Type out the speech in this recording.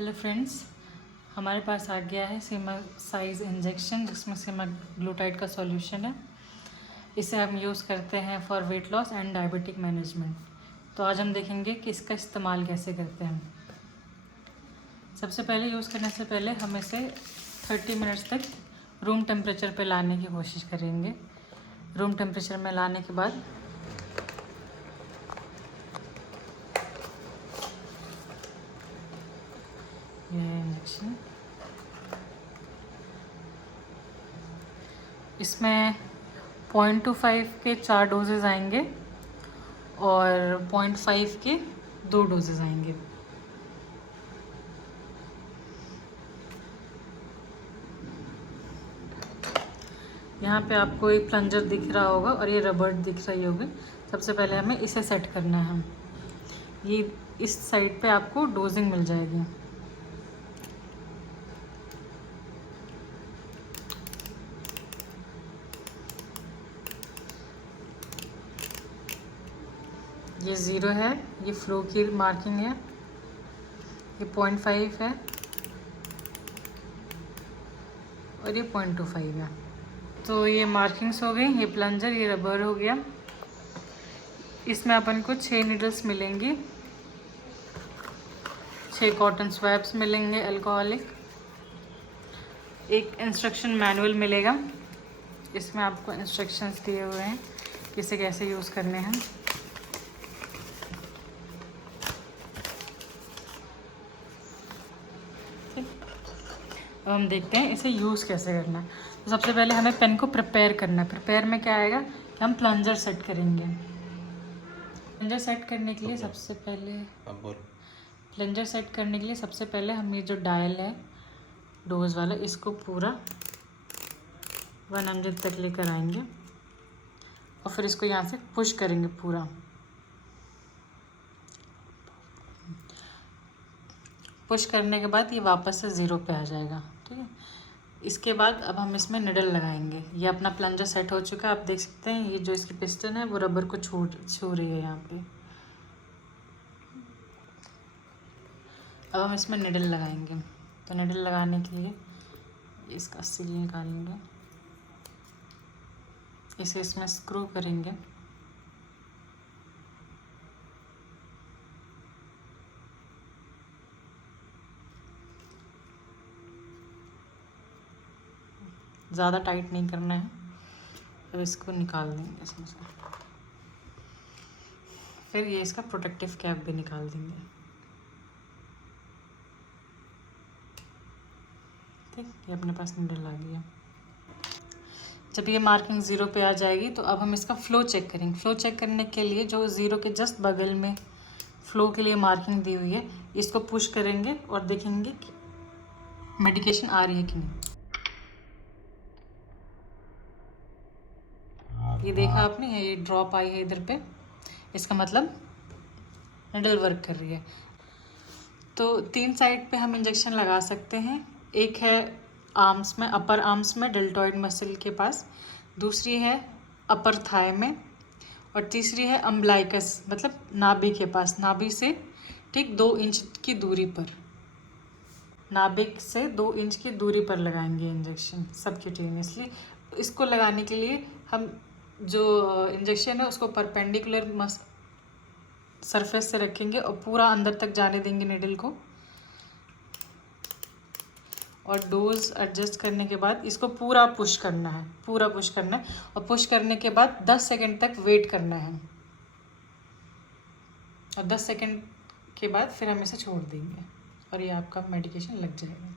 Hello friends, हमारे पास आ गया है सीमा साइज़ इंजेक्शन जिसमें सेमाग्लूटाइड का सॉल्यूशन है। इसे हम यूज़ करते हैं for weight loss and diabetic management. तो आज हम देखेंगे कि इसका इस्तेमाल कैसे करते हैं। सबसे पहले यूज़ करने से पहले हम इसे 30 मिनट्स तक रूम टेम्परेचर पे लाने की कोशिश करेंगे। रूम टेम्परेचर में लाने के बाद ये है इंजेक्शन। इसमें 0.25 के 4 डोजेज़ आएंगे और 0.5 के 2 डोजेज़ आएंगे। यहाँ पे आपको एक प्लंजर दिख रहा होगा और ये रबर दिख रही होगी। सबसे पहले हमें इसे सेट करना है। ये इस साइड पे आपको डोजिंग मिल जाएगी। ये 0 है, ये फ्लो की मार्किंग है, ये 0.5 है और ये 0.25 है। तो ये मार्किंग्स हो गई। ये प्लंजर, ये रबर हो गया। इसमें अपन को 6 नीडल्स मिलेंगी, 6 कॉटन स्वैब्स मिलेंगे अल्कोहलिक। एक इंस्ट्रक्शन मैनुअल मिलेगा, इसमें आपको इंस्ट्रक्शंस दिए हुए हैं कि इसे कैसे यूज़ करने हैं। अब हम देखते हैं इसे यूज़ कैसे करना है। तो सबसे पहले हमें पेन को प्रिपेयर करना है। प्रिपेयर में क्या आएगा कि हम प्लंजर सेट करेंगे। प्लंजर सेट करने के लिए सबसे पहले हम ये जो डायल है डोज वाला, इसको पूरा 100 तक लेकर आएंगे और फिर इसको यहाँ से पुश करेंगे पूरा। पुश करने के बाद ये वापस से 0 पे आ जाएगा। ठीक है, इसके बाद अब हम इसमें निडल लगाएंगे। ये अपना प्लंजर सेट हो चुका है, आप देख सकते हैं। ये जो इसकी पिस्टन है वो रबर को छू रही है यहाँ पे। अब हम इसमें निडल लगाएंगे। तो निडल लगाने के लिए इसका सिल निकालेंगे, इसे इसमें स्क्रू करेंगे। ज़्यादा टाइट नहीं करना है। अब इसको निकाल देंगे इसमें से। फिर ये इसका प्रोटेक्टिव कैप भी निकाल देंगे। ठीक, ये अपने पास निडल आ गया। जब ये मार्किंग 0 पे आ जाएगी तो अब हम इसका फ़्लो चेक करेंगे। फ़्लो चेक करने के लिए जो 0 के जस्ट बगल में फ़्लो के लिए मार्किंग दी हुई है, इसको पुश करेंगे और देखेंगे कि मेडिकेशन आ रही है कि नहीं। ये देखा आपने, ये ड्रॉप आई है इधर पे, इसका मतलब निडल वर्क कर रही है। तो 3 साइड पे हम इंजेक्शन लगा सकते हैं। एक है आर्म्स में, अपर आर्म्स में डेल्टॉइड मसल के पास, दूसरी है अपर थाई में और तीसरी है अम्बलाइकस मतलब नाभि के पास। नाभि से ठीक 2 इंच की दूरी पर, नाभिक से 2 इंच की दूरी पर लगाएंगे इंजेक्शन सबक्यूटेनियसली। इसको लगाने के लिए हम जो इंजेक्शन है उसको परपेंडिकुलर सरफेस से रखेंगे और पूरा अंदर तक जाने देंगे निडल को। और डोज एडजस्ट करने के बाद इसको पूरा पुश करना है, पूरा पुश करना है। और पुश करने के बाद 10 सेकंड तक वेट करना है और 10 सेकंड के बाद फिर हम इसे छोड़ देंगे और ये आपका मेडिकेशन लग जाएगा।